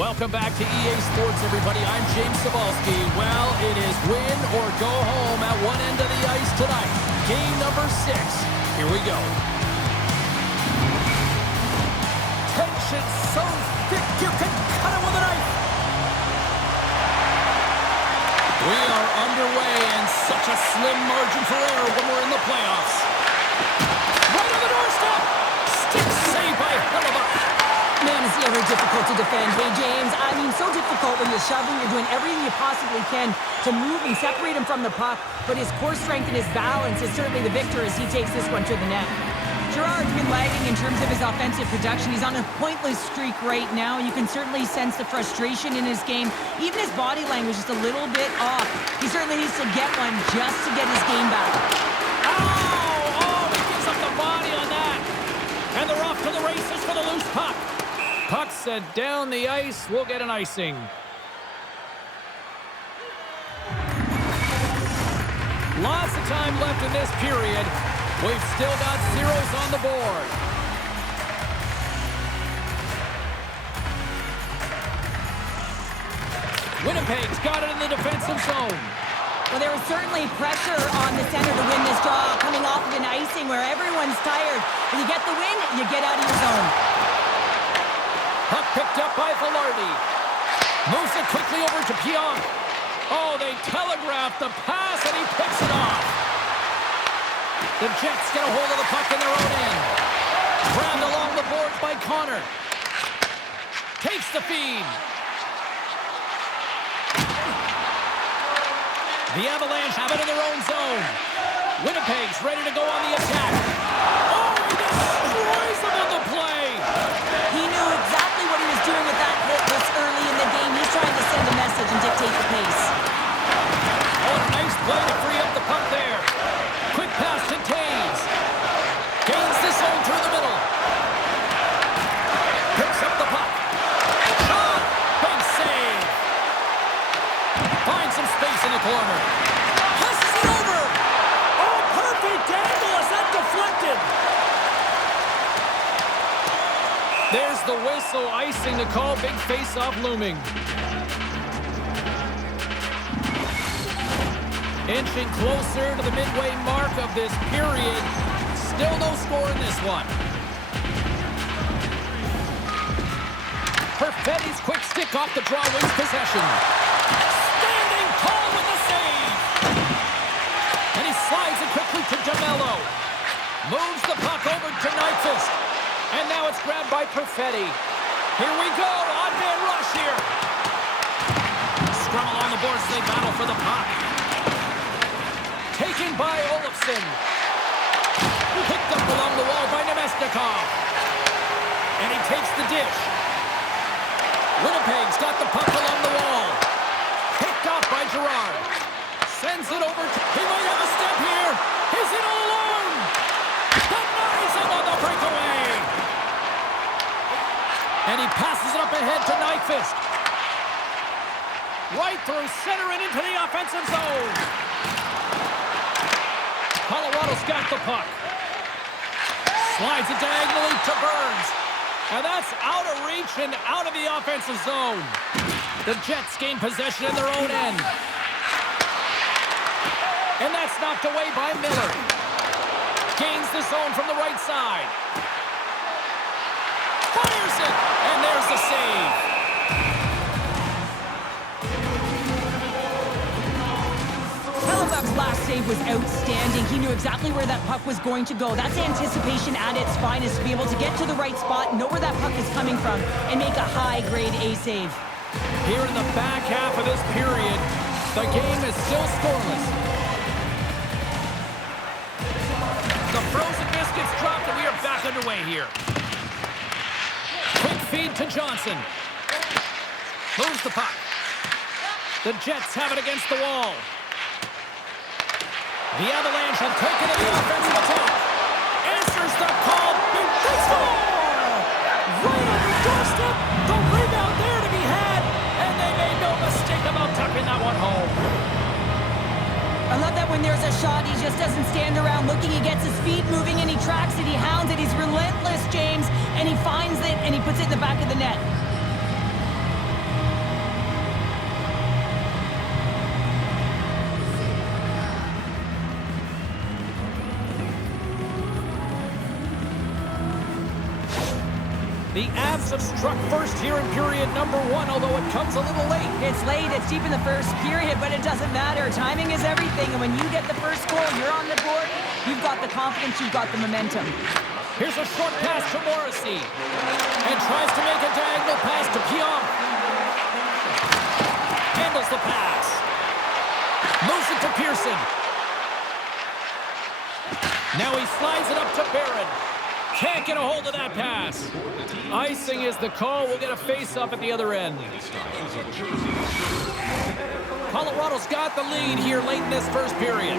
Welcome back to EA Sports, everybody. I'm James Cebulski. Well, it is win or go home at one end of the ice tonight. Game number 6. Here we go. Tension so thick you can cut it with a knife. We are underway, and such a slim margin for error when we're in the playoffs. Right on the doorstep. Stick saved by Hellebuyck. Man, is he ever difficult to defend. Hey, James, I mean, so difficult when you're shoving, you're doing everything you possibly can to move and separate him from the puck, but his core strength and his balance is certainly the victor as he takes this one to the net. Girard's been lagging in terms of his offensive production. He's on a pointless streak right now. You can certainly sense the frustration in his game. Even his body language is just a little bit off. He certainly needs to get one just to get his game back. Oh, he gives up the body on that. And they're off to the races for the loose puck. Puck sent down the ice. We'll get an icing. Lots of time left in this period. We've still got zeros on the board. Winnipeg's got it in the defensive zone. Well, there was certainly pressure on the center to win this draw, coming off of an icing where everyone's tired. When you get the win, you get out of your zone. Puck picked up by Velarde. Moves it quickly over to Pionk. Oh, they telegraphed the pass, and he picks it off. The Jets get a hold of the puck in their own end. Grabbed along the boards by Connor. Takes the feed. The Avalanche have it in their own zone. Winnipeg's ready to go on the attack. Oh, he destroys them on the play. He knew exactly what he was doing with that hit this early in the game. He's trying to send a message and dictate the pace. Oh, nice play to free up the puck there. Quick pass to Taves. Gains this zone through the middle. Picks up the puck. Shot! Big save. Finds some space in the corner. Passes it over. Oh, perfect angle. Is that deflected? There's the whistle, icing to call. Big face-off looming. Inching closer to the midway mark of this period. Still no score in this one. Perfetti's quick stick off the draw wins possession. Standing tall with the save. And he slides it quickly to DeMello. Moves the puck over to Nyquist. And now it's grabbed by Perfetti. Here we go. Odd man rush here. Scrum along the boards. They battle for the puck. Taken by Olofsson. Picked up along the wall by Nemesnikov. And he takes the dish. Winnipeg's got the puck along the wall. Picked off by Girard. Sends it over. He might have a step here. He's in all alone. Denies him on the breakaway. And he passes it up ahead to Nyquist. Right through center and into the offensive zone. Colorado's got the puck. Slides it diagonally to Burns. And that's out of reach and out of the offensive zone. The Jets gain possession in their own end. And that's knocked away by Miller. Gains the zone from the right side. Fires it! And there's the save. Hellebuyck's last save was outstanding. He knew exactly where that puck was going to go. That's anticipation at its finest, to be able to get to the right spot, know where that puck is coming from, and make a high-grade A save. Here in the back half of this period, the game is still scoreless. The frozen biscuits dropped, and we are back underway here. Quick feed to Johnson. Moves the puck. The Jets have it against the wall. The Avalanche have taken to the offensive attack. Answers the call. They score! Right on the doorstep. The rebound there to be had. And they made no mistake about tucking that one home. I love that when there's a shot, he just doesn't stand around looking. He gets his feet moving and he tracks it. He hounds it. He's relentless, James. And he finds it and he puts it in the back of the net. The Avs have struck first here in period number 1, although it comes a little late. It's late, it's deep in the first period, but it doesn't matter. Timing is everything, and when you get the first goal, you're on the board. You've got the confidence, you've got the momentum. Here's a short pass to Morrissey. And tries to make a diagonal pass to Pionk. Handles the pass. Moves it to Pearson. Now he slides it up to Barron. Can't get a hold of that pass. Icing is the call. We'll get a face-off at the other end. Colorado's got the lead here late in this first period.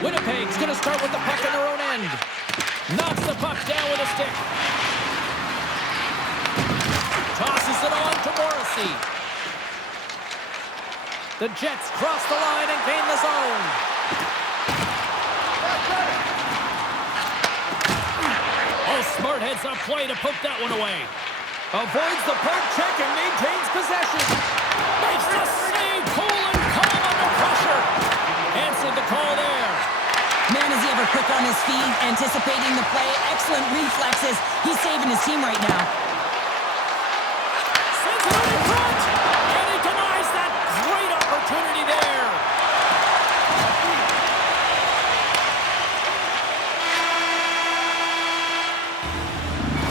Winnipeg's going to start with the puck in their own end. Knocks the puck down with a stick. Tosses it on to Morrissey. The Jets cross the line and gain the zone. Oh, smart heads up play to poke that one away. Avoids the poke check and maintains possession. Makes the save, cool and calm under pressure. Answered the call there. Man, is he ever quick on his feet, anticipating the play. Excellent reflexes. He's saving his team right now. Sends it out in front. And he denies that great opportunity there.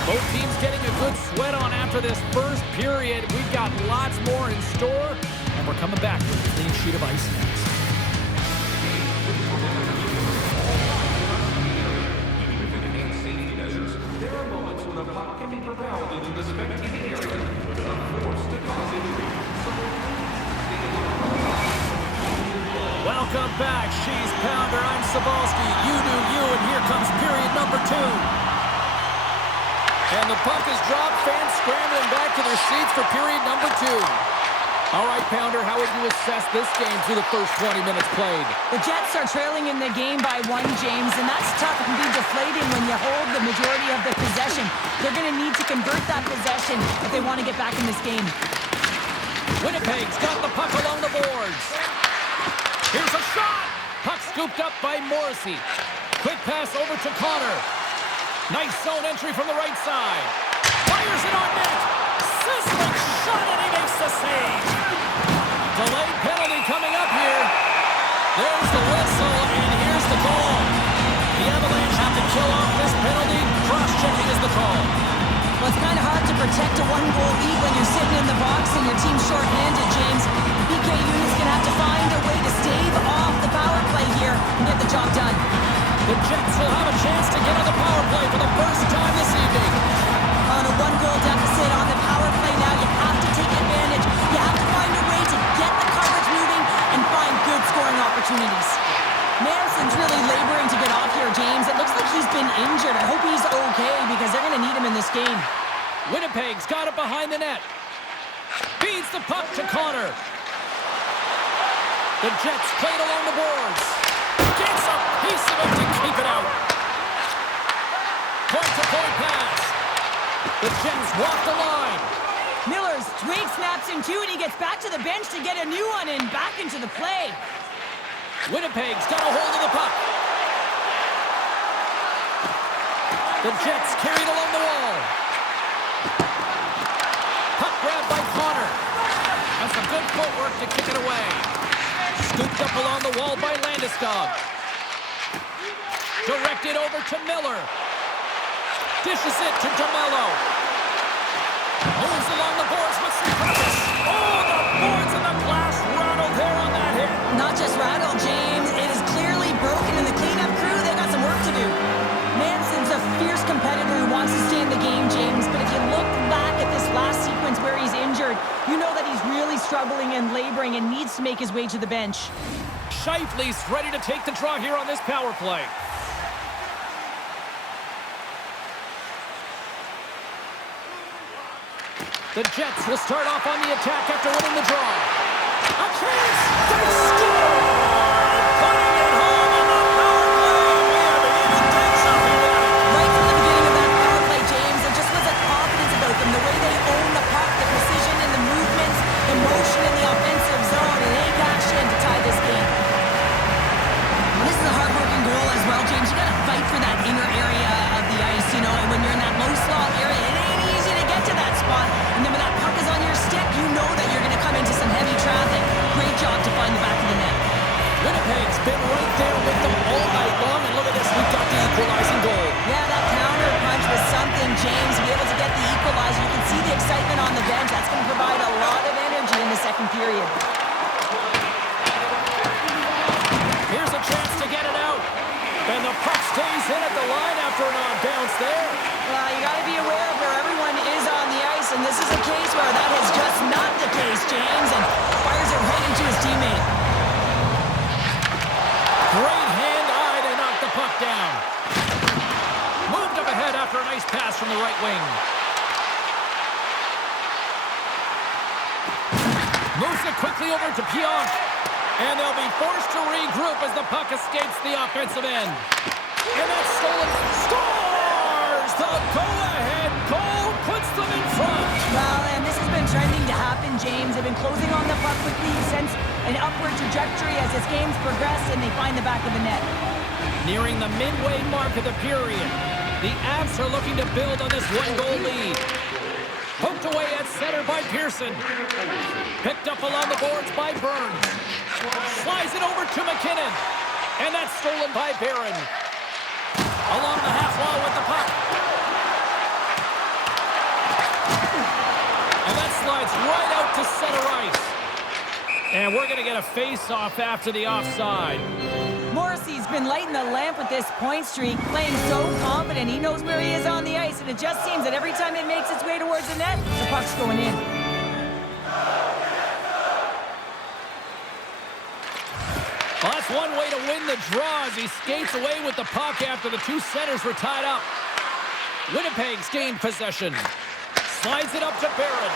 Both teams getting a good sweat on after this first period. We've got lots more in store, and we're coming back with a clean sheet of ice next. Welcome back, She's Pounder. I'm Sabalski. You do you, and here comes period number 2. And the puck is dropped. Fans scrambling back to their seats for period number 2. All right, Pounder, how would you assess this game through the first 20 minutes played? The Jets are trailing in the game by 1, James, and that's tough. It can be deflating when you hold the majority of the possession. They're going to need to convert that possession if they want to get back in this game. Winnipeg's got the puck along the boards. Here's a shot! Puck scooped up by Morrissey. Quick pass over to Connor. Nice zone entry from the right side. Fires it on net. Sizzling shot, and he makes the save. Delayed penalty coming up here. There's the whistle, and here's the call. The Avalanche have to kill off this penalty. Cross-checking is the call. Well, it's kind of hard to protect a 1-goal lead when you're sitting in the box and your team's shorthanded, James. PK unit's going to have to find a way to stave off the power play here and get the job done. The Jets will have a chance to get on the power play for the first time this evening. On a 1-goal deficit on the power play now, you have to take advantage. You have to find a way to get the coverage moving and find good scoring opportunities. Manson's really laboring to get off here, James. It looks like he's been injured. I hope he's okay because they're going to need him in this game. Winnipeg's got it behind the net. Feeds the puck to Connor. The Jets played along the boards. Gets a piece of it to keep it out. Point-to-point pass. The Jets walk the line. Miller's twig snaps in two, and he gets back to the bench to get a new one and back into the play. Winnipeg's got a hold of the puck. The Jets carried along the wall. Puck grabbed by Connor. And some good footwork to kick it away. Scooped up along the wall by Landeskog. Directed over to Miller. Dishes it to DeMello. Moves along the boards with some purpose. Oh, the boards and the glass rattled there on that hit. Not just rattled, James. It is clearly broken, and the cleanup crew, they got some work to do. Manson's a fierce competitor who wants to stay in the game, James, but if you look back at this last sequence where he's injured, you know that he's really struggling and laboring and needs to make his way to the bench. Scheifele's ready to take the draw here on this power play. The Jets will start off on the attack after winning the draw. A chance! They score! Putting it home on the power play! We have an even dance up here tonight. Right from the beginning of that power play, James, there just was a confidence about them. The way they own the puck, the precision in the movements, the motion in the offensive zone, and they cashed in to tie this game. Winnipeg's been right there with them all night long, and look at this, we've got the equalizing goal. Yeah, that counter punch was something, James. To be able to get the equalizer, you can see the excitement on the bench. That's going to provide a lot of energy in the second period. Here's a chance to get it out. And the puck stays in at the line after an odd bounce there. Well, you got to be aware of where everyone is on the ice, and this is a case where that is just not the case, James, and fires it right into his teammate. Great hand-eye to knock the puck down. Moved up ahead after a nice pass from the right wing. Moves it quickly over to Pionk. And they'll be forced to regroup as the puck escapes the offensive end. And that's stolen. Scores! The go-ahead goal puts them in front. Well, and this has been trending to happen, James. They've been closing on the puck quickly since an upward trajectory as this game's progressed, and they find the back of the net. Nearing the midway mark of the period, the Avs are looking to build on this one-goal lead. Poked away at center by Pearson. Picked up along the boards by Burns. Slides it over to McKinnon. And that's stolen by Barron. Along the half wall with the puck. And that slides right out to center ice. And we're going to get a face-off after the offside. Morrissey's been lighting the lamp with this point streak, playing so confident. He knows where he is on the ice, and it just seems that every time it makes its way towards the net, the puck's going in. Well, that's one way to win the draw as he skates away with the puck after the two centers were tied up. Winnipeg's gained possession. Slides it up to Barron.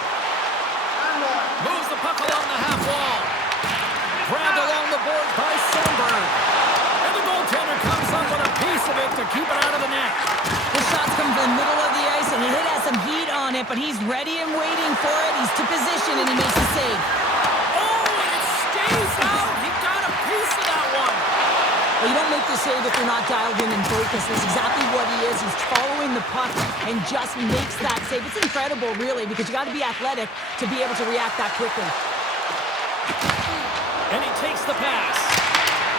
Moves the puck along the half wall. Grabbed along the board by Sandberg. And the goaltender comes up with a piece of it to keep it out of the net. The shot's come from the middle of the ice, and he has some heat on it, but he's ready and waiting for it. He's to position, and he makes the save. Oh, and it stays out. He got a piece of that one. Well, you don't make the save if you're not dialed in and focused. That's exactly what he is. He's following the puck and just makes that save. It's incredible, really, because you got to be athletic to be able to react that quickly. And he takes the pass.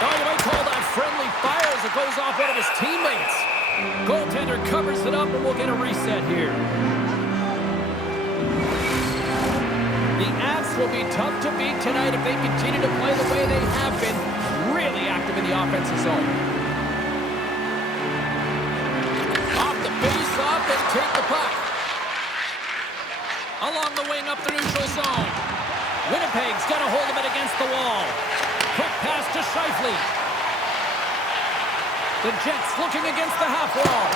Oh, you might call that friendly fire as it goes off one of his teammates. Goaltender covers it up, and we'll get a reset here. The Avs will be tough to beat tonight if they continue to play the way they have been, really active in the offensive zone. Off the face-off, they take the puck. Along the wing up the neutral zone. Winnipeg's got a hold of it against the wall. Quick pass to Scheifele. The Jets looking against the half wall.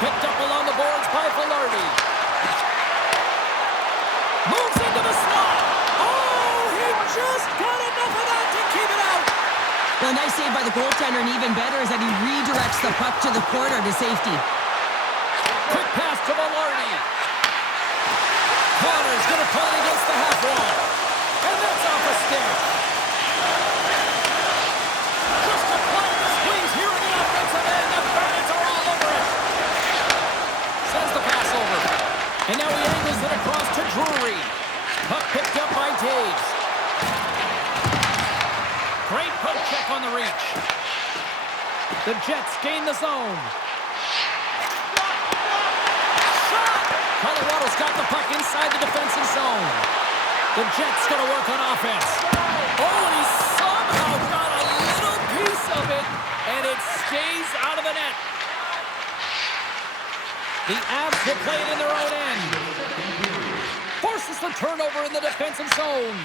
Picked up along the boards by Velarde. Moves into the slot. Oh, he just got enough of that to keep it out. Well, nice save by the goaltender, and even better is that he redirects the puck to the corner to safety. Quick pass to Velarde. Connor's going to pull it against the half wall. And that's off a stick. Just applying the squeeze here in the offensive end. The fans are all over it. Sends the pass over. And now he angles it across to Drury. Puck picked up by Taves. Great poke check on the reach. The Jets gain the zone. Colorado's got the puck inside the defensive zone. The Jets going to work on offense. Oh, and he somehow got a little piece of it, and it stays out of the net. The Avs will play it in their own end. Forces the turnover in the defensive zone.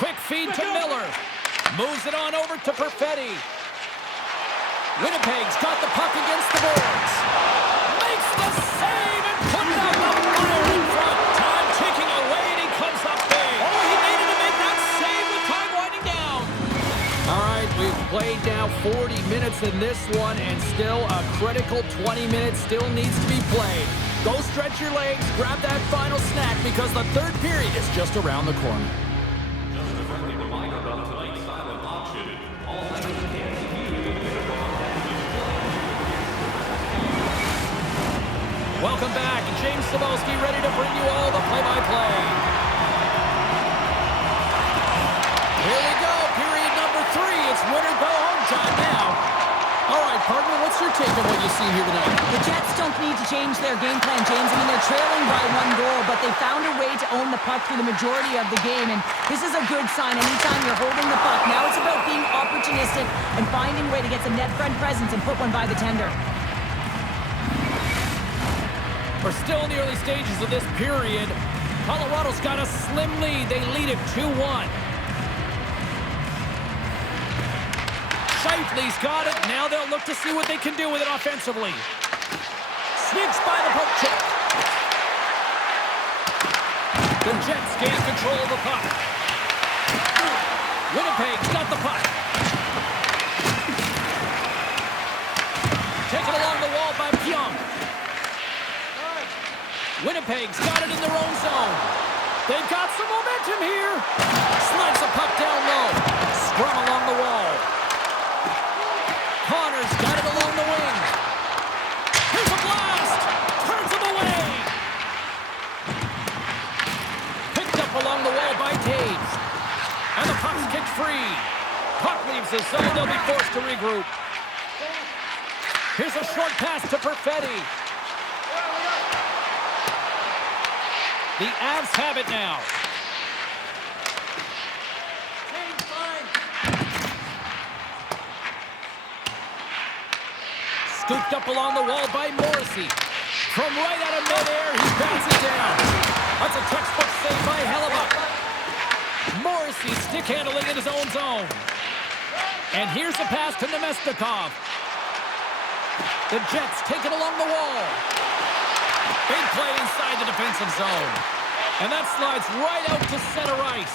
Quick feed to Miller. Moves it on over to Perfetti. Winnipeg's got the puck against the boards. Makes the save and puts out the fire in front. Time ticking away, and he comes up big. Oh, he made it to make that save with time winding down. All right, we've played now 40 minutes in this one, and still a critical 20 minutes still needs to be played. Go stretch your legs, grab that final snack, because the third period is just around the corner. Welcome back. James Cebulski ready to bring you all the play-by-play. Here we go. Period number your take on what you see here tonight? The Jets don't need to change their game plan, James. I mean, they're trailing by 1 goal, but they found a way to own the puck through the majority of the game, and this is a good sign anytime you're holding the puck. Now it's about being opportunistic and finding a way to get some net front presence and put one by the tender. We're still in the early stages of this period. Colorado's got a slim lead. They lead it 2-1. Shifley's got it. Now they'll look to see what they can do with it offensively. Sneaks by the poke check. The Jets gain control of the puck. Winnipeg's got the puck. Taken along the wall by Pionk. Winnipeg's got it in their own zone. They've got some momentum here. Slides the puck down low. Scrum along the wall. Connor's got it along the wing. Here's a blast. Turns him away. Picked up along the wall by Taves. And the puck's kicked free. Puck leaves the zone. They'll be forced to regroup. Here's a short pass to Perfetti. The Avs have it now. Scooped up along the wall by Morrissey. From right out of midair, he bats it down. That's a textbook save by Hellebuck. Morrissey stick handling in his own zone. And here's a pass to Nemestikov. The Jets take it along the wall. Big play inside the defensive zone. And that slides right out to center ice.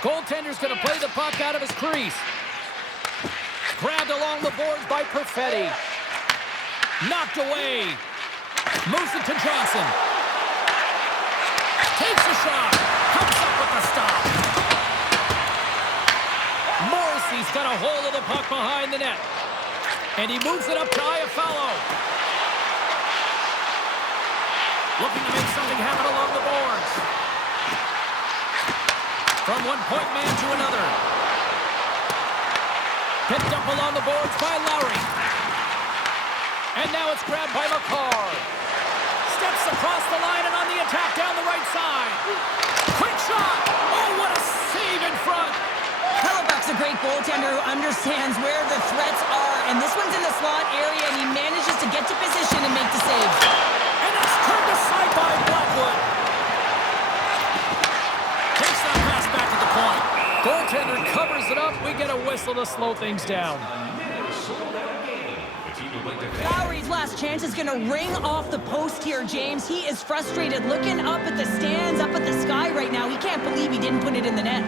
Goaltender's going to play the puck out of his crease. Grabbed along the boards by Perfetti. Knocked away. Moves it to Johnson. Takes a shot. Comes up with the stop. Morrissey's got a hold of the puck behind the net. And he moves it up to Iafallo. Looking to make something happen along the boards. From one point man to another. Picked up along the boards by Lowry. And now it's grabbed by McCarr. Steps across the line and on the attack down the right side. Quick shot. Oh, what a save in front. Hellebuck's a great goaltender who understands where the threats are, and this one's in the slot area, and he manages to get to position and make the save. And that's turned aside by Blackwood. Takes that pass back at the point. Goaltender covers it up. We get a whistle to slow things down. Lowry's last chance is going to ring off the post here, James. He is frustrated, looking up at the stands, up at the sky right now. He can't believe he didn't put it in the net.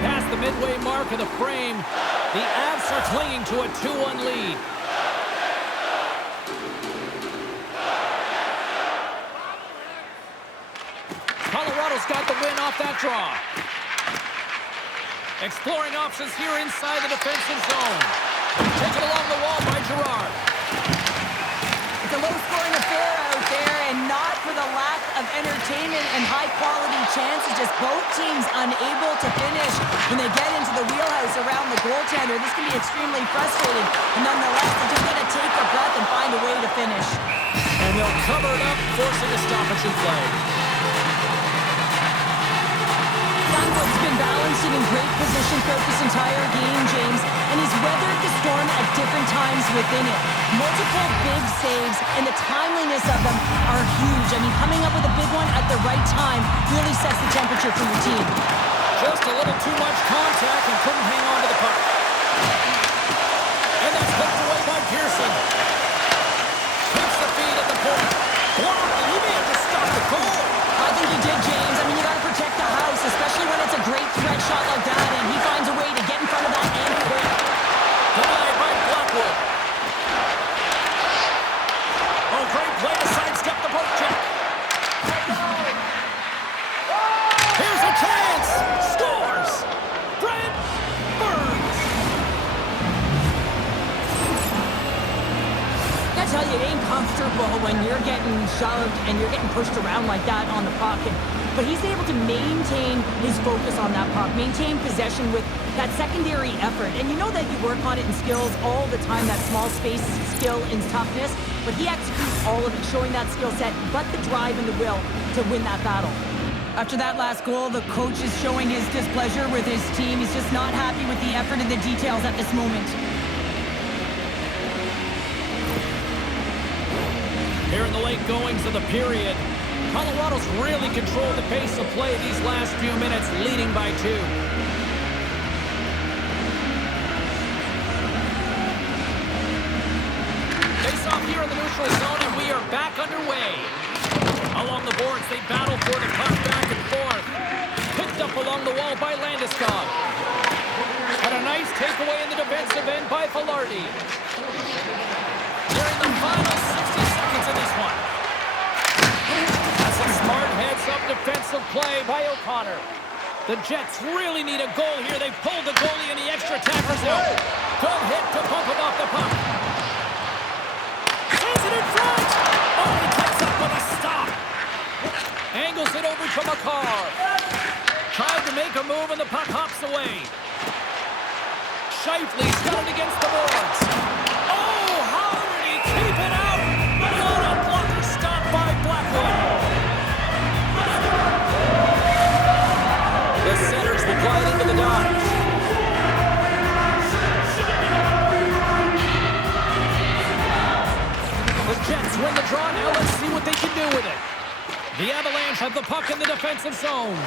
Past the midway mark of the frame, the Avs are clinging to a 2-1 lead. Colorado's got the win off that draw. Exploring options here inside the defensive zone. Taken along the wall by Girard. It's a low-scoring affair out there, and not for the lack of entertainment and high-quality chances. Just both teams unable to finish when they get into the wheelhouse around the goaltender. This can be extremely frustrating, and nonetheless, they just got to take a breath and find a way to finish. And they'll cover it up, forcing a stoppage in play. Blackwood's been balanced and in great position throughout this entire game, James, and he's weathered the storm at different times within it. Multiple big saves, and the timeliness of them are huge. I mean, coming up with a big one at the right time really sets the temperature for your team. Just a little too much contact and couldn't hang on to the puck. And that's poked away by Pearson. Takes the feed at the point. Wow, he may have just stopped the goal. I think he did, James. I mean, you got to protect the house, especially when it's a great threat shot like that, and he finds a way to get in front of that and quick. Denied by Blackwood. Oh, great play to sidestep the poke check. Here's a chance. Scores. Brent Burns. I tell you, it ain't comfortable when getting shoved and you're getting pushed around like that on the puck. But he's able to maintain his focus on that puck, maintain possession with that secondary effort. And you know that you work on it in skills all the time, that small space skill and toughness, but he executes all of it, showing that skill set, but the drive and the will to win that battle. After that last goal, the coach is showing his displeasure with his team. He's just not happy with the effort and the details at this moment. Here in the late goings of the period, Colorado's really controlled the pace of play these last few minutes, leading by 2. Face off here in the neutral zone, and we are back underway. Along the boards, they battle for the puck back and forth. Picked up along the wall by Landeskog. And a nice takeaway in the defensive end by Velarde. During the final 60 seconds of this one. That's a smart heads-up defensive play by O'Connor. The Jets really need a goal here. They pulled the goalie and the extra attackers out. Good hit to bump him off the puck. Says it in front! Oh, he gets up with a stop. Angles it over to McCarr. Tried to make a move and the puck hops away. Shifley's got it against the boards. Oh, how did he keep it out? What a blocker stop by Blackwood. The centers will glide into the dot. The Jets win the draw. Now let's see what they can do with it. The Avalanche have the puck in the defensive zone.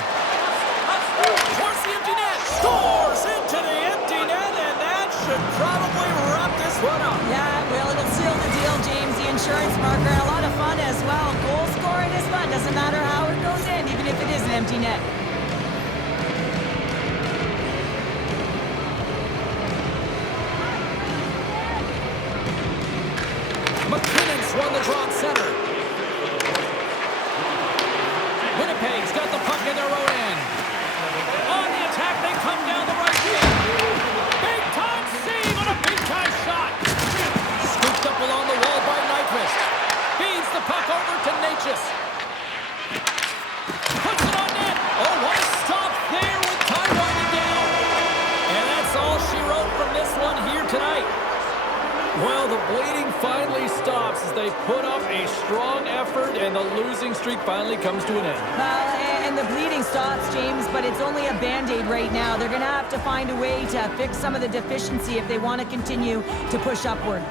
Towards the empty net. Scores into the empty net, and that should probably wrap this one up. Yeah, well, it'll seal the deal, James. The insurance marker, and a lot of fun as well. Goal scoring is fun. Doesn't matter how it goes in, even if it is an empty net. McKinnon's won the draw at center. Winnipeg's got the puck in their own end. On the attack, they come down the right wing. Big-time save on a big-time shot. Scooped up along the wall by Nyquist. Feeds the puck over to Natchez. Puts it on net. Oh, what a stop there with time winding down. And that's all she wrote from this one here tonight. Well, the bleeding finally stops as they put up a strong effort and the losing streak finally comes to an end. And the bleeding stops, James, but it's only a Band-Aid right now. They're going to have to find a way to fix some of the deficiency if they want to continue to push upward.